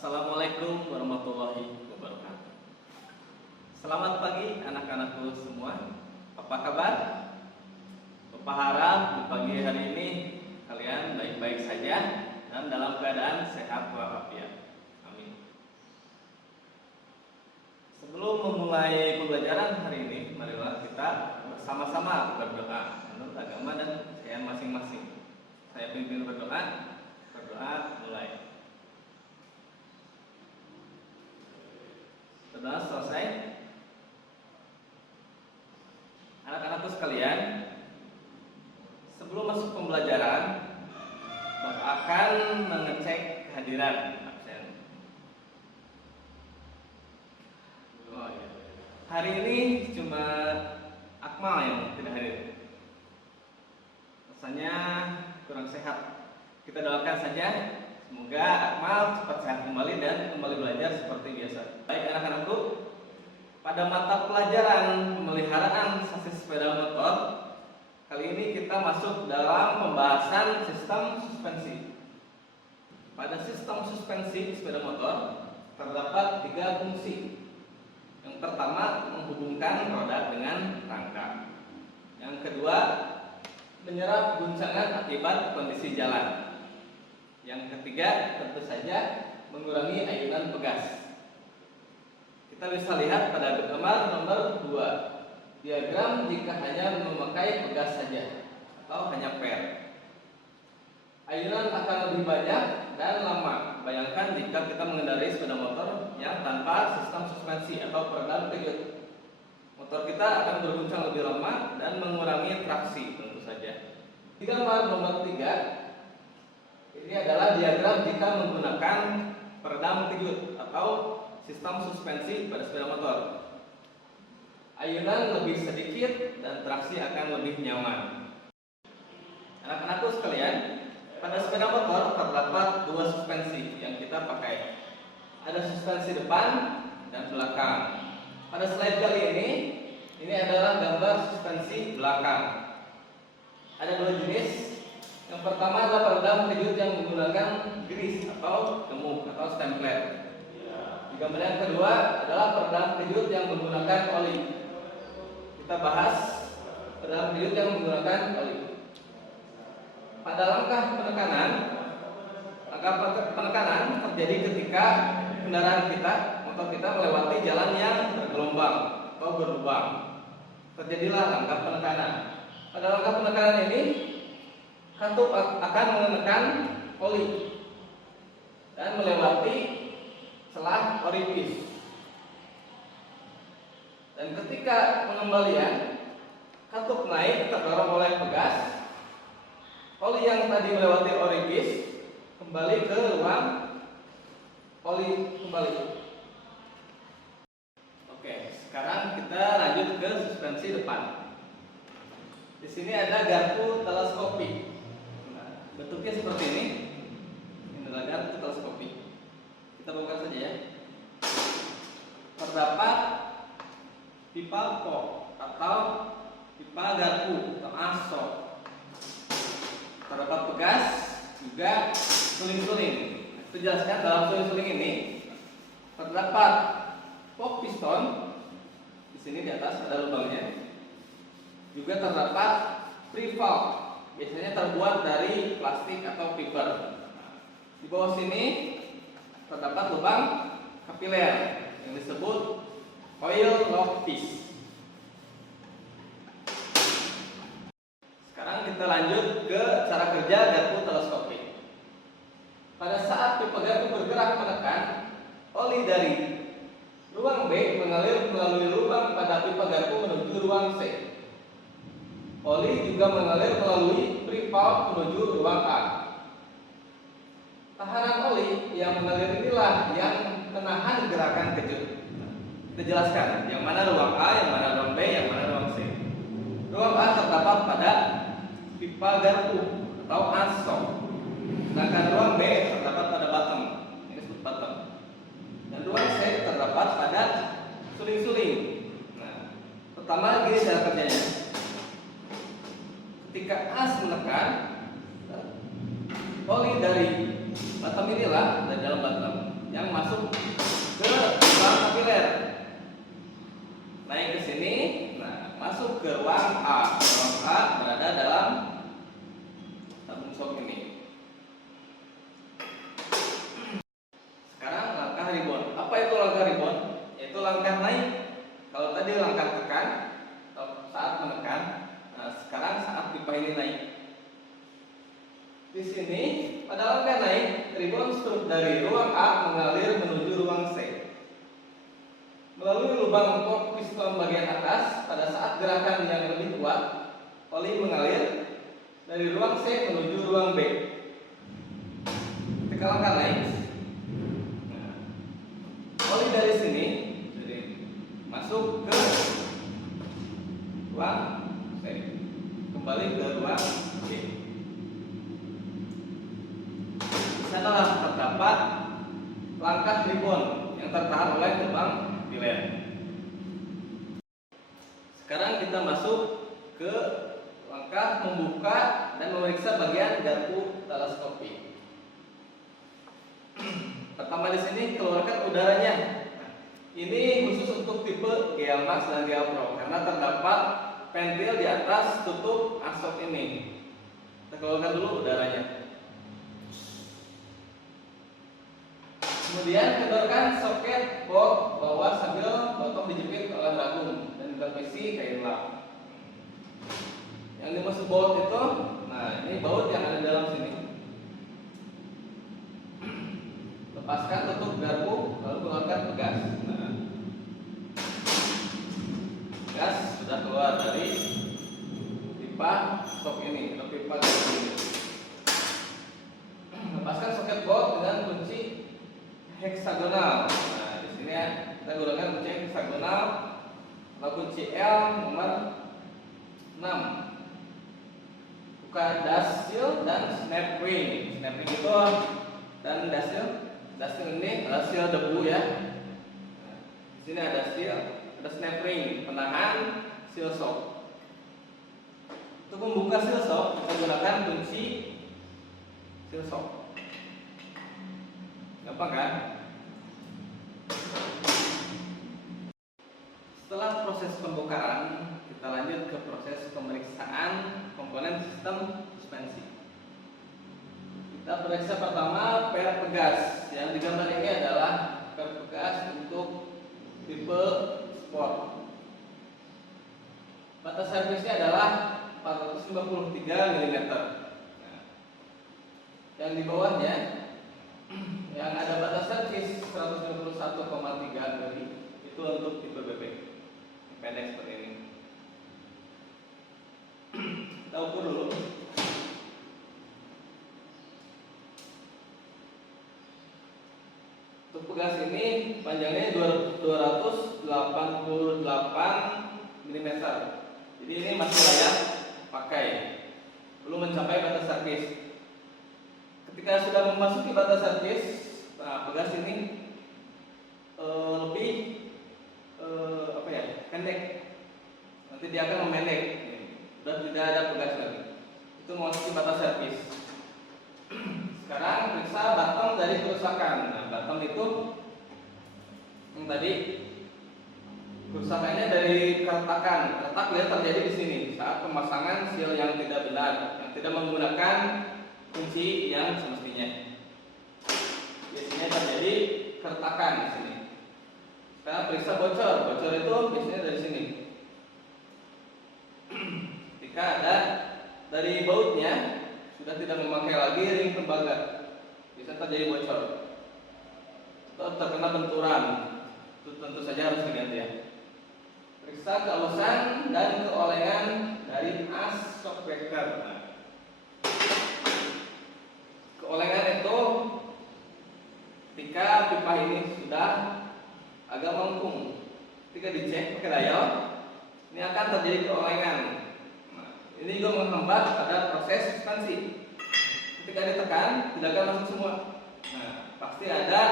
Assalamualaikum warahmatullahi wabarakatuh. Selamat pagi anak-anakku semua. Apa kabar? Bapak harap di pagi hari ini kalian baik-baik saja dan dalam keadaan sehat walafiat. Amin. Sebelum memulai pembelajaran hari ini, marilah kita bersama-sama berdoa menurut agama dan kepercayaan masing-masing. Saya pimpin berdoa. Berdoa mulai. Sudah selesai? Anak-anakku sekalian, sebelum masuk pembelajaran, Bapak akan mengecek kehadiran absen. Oh, iya. Hari ini cuma Akmal yang tidak hadir. Rasanya kurang sehat. Kita doakan saja. Semoga Akmal cepat sehat kembali dan kembali belajar seperti biasa. Baik anak-anakku, pada mata pelajaran pemeliharaan sasis sepeda motor, kali ini kita masuk dalam pembahasan sistem suspensi. Pada sistem suspensi sepeda motor terdapat 3 fungsi. Yang pertama, menghubungkan roda dengan rangka. Yang kedua, menyerap guncangan akibat kondisi jalan. Yang ketiga, tentu saja mengurangi ayunan pegas. Kita bisa lihat pada gambar nomor 2, diagram jika hanya memakai pegas saja atau hanya per. Ayunan akan lebih banyak dan lama. Bayangkan jika kita mengendarai sepeda motor yang tanpa sistem suspensi atau peredam kejut. Motor kita akan berguncang lebih lama dan mengurangi traksi tentu saja. Di gambar nomor 3, ini adalah diagram jika menggunakan peredam kejut atau sistem suspensi pada sepeda motor. Ayunan lebih sedikit dan traksi akan lebih nyaman. Anak-anakku sekalian, pada sepeda motor terdapat 2 suspensi yang kita pakai. Ada suspensi depan dan belakang. Pada slide kali ini adalah gambar suspensi belakang. Ada 2 jenis. Yang pertama adalah peredam kejut yang menggunakan grease atau gemuk atau stempler. Di gambar yang kedua adalah peredam kejut yang menggunakan oli. Kita bahas peredam kejut yang menggunakan oli. Pada langkah penekanan terjadi ketika kendaraan kita, motor kita melewati jalan yang bergelombang atau berlubang. Terjadilah langkah penekanan. Pada langkah penekanan ini, katup akan menekan oli dan melewati celah orifis. Dan ketika pengembalian, katup naik terdorong oleh pegas. Oli yang tadi melewati orifis kembali ke ruang oli kembali. Oke, sekarang kita lanjut ke suspensi depan. Di sini ada garpu teleskopik. Bentuknya seperti ini. Ini adalah garpu teleskopik. Kita bongkar saja ya. Terdapat pipa pop atau pipa garpu atau aso. Terdapat pegas, juga suling-suling. Itu jelaskan dalam suling-suling ini terdapat pop piston. Di sini di atas ada lubangnya. Juga terdapat pre-valve. Biasanya terbuat dari plastik atau fiber. Di bawah sini terdapat lubang kapiler yang disebut coil lock piece. Sekarang kita lanjut ke cara kerja garpu teleskopik. Pada saat pipa garpu bergerak menekan, oli dari ruang B mengalir melalui lubang pada pipa garpu menuju ruang C. Oli juga mengalir melalui pre-valve menuju ruang A. Tahanan oli yang mengalir inilah yang menahan gerakan kejut. Kita jelaskan yang mana ruang A, yang mana ruang B, yang mana ruang C. Ruang A terdapat pada pipa garpu atau aso. Sedangkan ruang B terdapat pada bottom. Ini disebut bottom. Dan ruang C terdapat pada suling-suling. Nah, pertama gini cara kerjanya. Ketika as menekan, oli dari bottom inilah dari dalam bottom yang masuk ke ruang kapiler. Naik ke sini, nah masuk ke ruang A. Ruang A berada dalam tabung shock ini. Sekarang langkah rebound. Apa itu langkah rebound? Yaitu langkah naik. Kalau tadi langkah tekan atau saat menekan, nah sekarang saat pipa ini naik. Di sini pada langkah naik, rebound struk dari ruang A mengalir menuju ruang C. Melalui lubang port piston bagian atas, pada saat gerakan yang lebih kuat, oli mengalir dari ruang C menuju ruang B. Ketika langkah naik, nah, oli dari sini masuk ke ruang C, kembali ke ruang B. Di sanalah terdapat langkah rebound yang tertahan oleh lubang piler. Sekarang kita masuk ke langkah membuka dan memeriksa bagian garpu teleskopi. Pertama di sini keluarkan udaranya. Ini khusus untuk tipe GL Max dan GL Pro karena terdapat ventil di atas tutup asok ini. Kita keluarkan dulu udaranya. Kemudian kendorkan soket bolt bawah sambil bottom dijepit oleh ragum dan dilapisi kain lap. Yang dimaksud bolt itu, nah ini baut yang ada dalam sini. Lepaskan tutup garpu lalu keluarkan pegas. Nah, gas sudah keluar dari pipa stok ini atau pipa gas ini. Lepaskan soket bolt dengan kunci heksagonal. Nah, di sini ya kita gunakan kunci heksagonal atau kunci L nomor 6. Buka dashil dan snap ring. Snap ring itu dan dashil ini adalah seal debu ya. Nah, di sini ada seal, ada snap ring penahan seal shock. Untuk membuka seal shock kita gunakan kunci seal shock. Gampang kan? Setelah proses pembongkaran, kita lanjut ke proses pemeriksaan komponen sistem suspensi. Kita periksa pertama per pegas. Yang digambar ini adalah per pegas untuk tipe sport. Batas servisnya adalah 453 mm. Nah, yang di bawahnya yang ada batas servis 151,3 mm itu untuk tipe BB pendek seperti ini. Kita ukur dulu. Untuk pegas ini panjangnya 288 mm. Jadi ini masih layak pakai. Belum mencapai batas servis. Ketika sudah memasuki batas servis, nah, pegas ini lebih pendek. Nanti dia akan memendek. Sudah tidak ada pegas lagi. Itu memasuki batas servis. Sekarang periksa bottom dari kerusakan. Nah, bottom itu yang tadi kerusakannya dari keretakan. Retak lihat terjadi di sini saat pemasangan seal yang tidak benar, yang tidak menggunakan kunci yang semestinya. Biasanya terjadi keretakan di sini. Sekarang periksa bocor. Bocor itu biasanya dari sini. Ketika ada dari bautnya sudah tidak memakai lagi ring tembaga, bisa terjadi bocor atau terkena benturan. Itu tentu saja harus diganti ya. Periksa kehalusan dan keolengan dari as shockbreaker. Nah, keolengan itu ketika pipa ini sudah agak melengkung. Ketika dicek pakai dial, ini akan terjadi keolengan. Nah, ini juga menghambat pada proses suspensi. Ketika ditekan, tidak akan langsung semua. Nah, pasti ada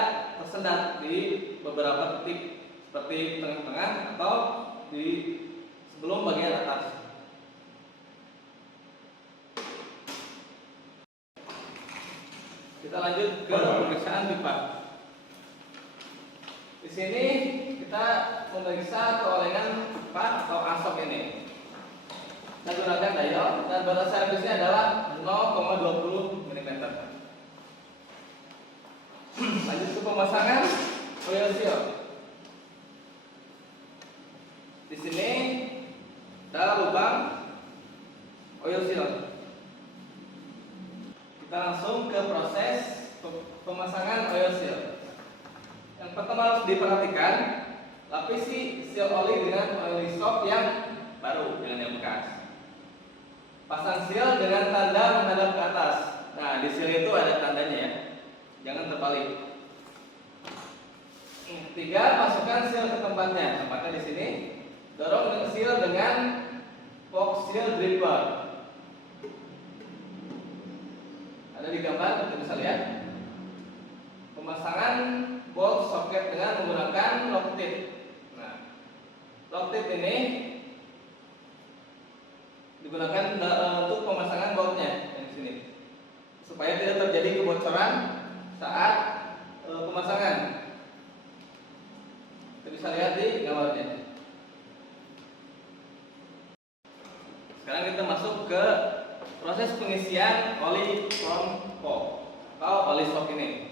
tersendat di beberapa titik seperti tengah-tengah atau di sebelum bagian atas. Kita lanjut ke pemeriksaan pipa. Di sini kita memeriksa keolengan pipa atau asok ini. Kita gunakan dial dan batas servisnya adalah 0,20 mm. Lanjut ke pemasangan oil seal. Di sini ada lubang oil seal. Kita langsung ke proses pemasangan oil seal. Yang pertama harus diperhatikan, lapisi seal oli dengan oil soap yang baru, jangan yang bekas. Pasang seal dengan tanda menghadap ke atas. Nah, di seal itu ada tandanya ya, jangan terbalik. Ketiga, masukkan seal ke tempatnya. Tempatnya di sini. Dorong seal dengan box seal gripper. Ada di gambar, kita bisa lihat. Pemasangan bolt soket dengan menggunakan lock tip. Nah, lock tip ini digunakan untuk pemasangan boltnya di sini, supaya tidak terjadi kebocoran saat pemasangan. Kita bisa lihat di gambarnya. Sekarang kita masuk ke proses pengisian oli from pump atau oli shock ini.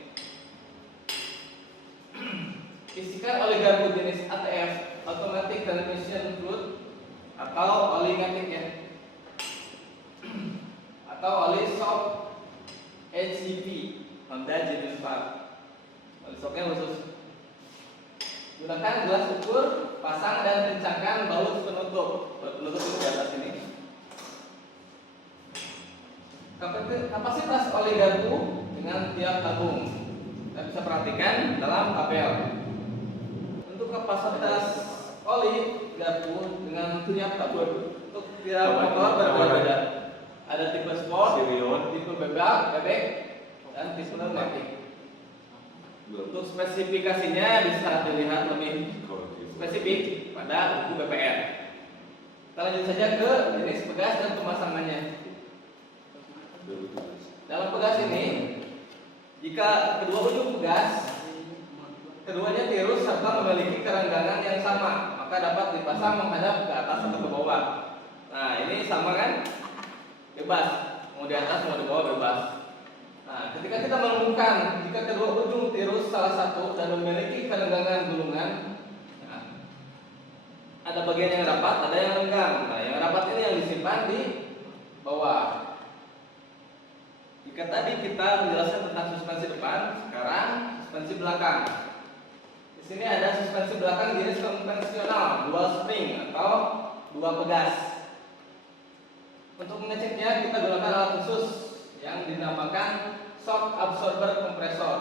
Isikan oli garpu jenis ATF (Automatic Transmission Fluid) atau oli ngatik ya, atau oli shock HCP Honda jenis VAR. Oli shocknya khusus. Gunakan gelas ukur, pasang dan kencangkan baut penutup. Penutup itu di atas ini. Kapasitas oli garpu dengan tiap tabung kita bisa perhatikan dalam tabel. Untuk kapasitas oli garpu dengan tiap tabung untuk tiap motor berbeda. Ada tipe sport, tipe bebek, dan tipe pneumatik. Untuk spesifikasinya bisa dilihat lebih spesifik pada buku BPR. Kita lanjut saja ke jenis pegas dan pemasangannya. Dalam pegas ini, jika kedua ujung pegas keduanya tirus serta memiliki kerenggangan yang sama, maka dapat dipasang menghadap ke atas atau ke bawah. Nah, ini sama kan? Bebas, mau di atas mau di bawah bebas. Nah, ketika kita menemukan jika kedua ujung tirus salah satu dan memiliki kerenggangan gulungan, nah, ada bagian yang rapat, ada yang renggang. Nah, yang rapat ini yang disimpan di bawah. Jika tadi kita menjelaskan tentang suspensi depan, sekarang suspensi belakang. Di sini ada suspensi belakang jenis konvensional, dual spring atau dua pegas. Untuk mengeceknya kita gunakan alat khusus yang dinamakan shock absorber kompresor.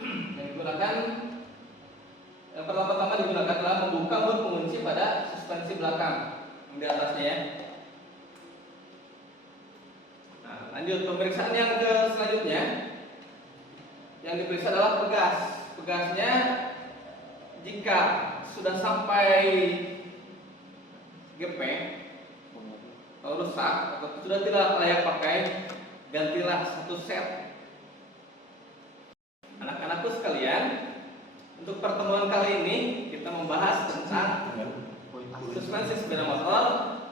Yang digunakan yang pertama-tama digunakan adalah membuka mut pengunci pada suspensi belakang yang di atasnya ya. Lanjut pemeriksaan yang ke selanjutnya. Yang diperiksa adalah pegas. Pegasnya jika sudah sampai gepeng atau rusak atau sudah tidak layak pakai, gantilah satu set. Anak-anakku sekalian, untuk pertemuan kali ini kita membahas tentang suspensi sepeda motor.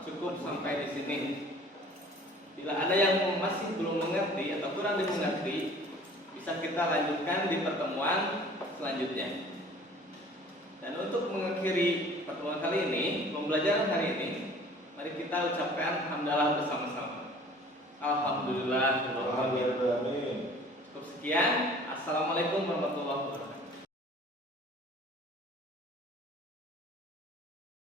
Cukup sampai di sini. Bila ada yang masih belum mengerti atau kurang dimengerti, bisa kita lanjutkan di pertemuan selanjutnya. Dan untuk mengakhiri pertemuan kali ini, pembelajaran hari ini, mari kita ucapkan hamdalah bersama-sama. Alhamdulillah. Cukup sekian. Assalamualaikum warahmatullahi wabarakatuh.